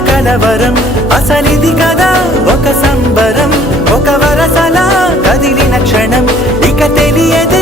కలవరం అసలిది కదా ఒక సంబరం ఒక వరసలా కదిలిన క్షణం ఇక తెలియదే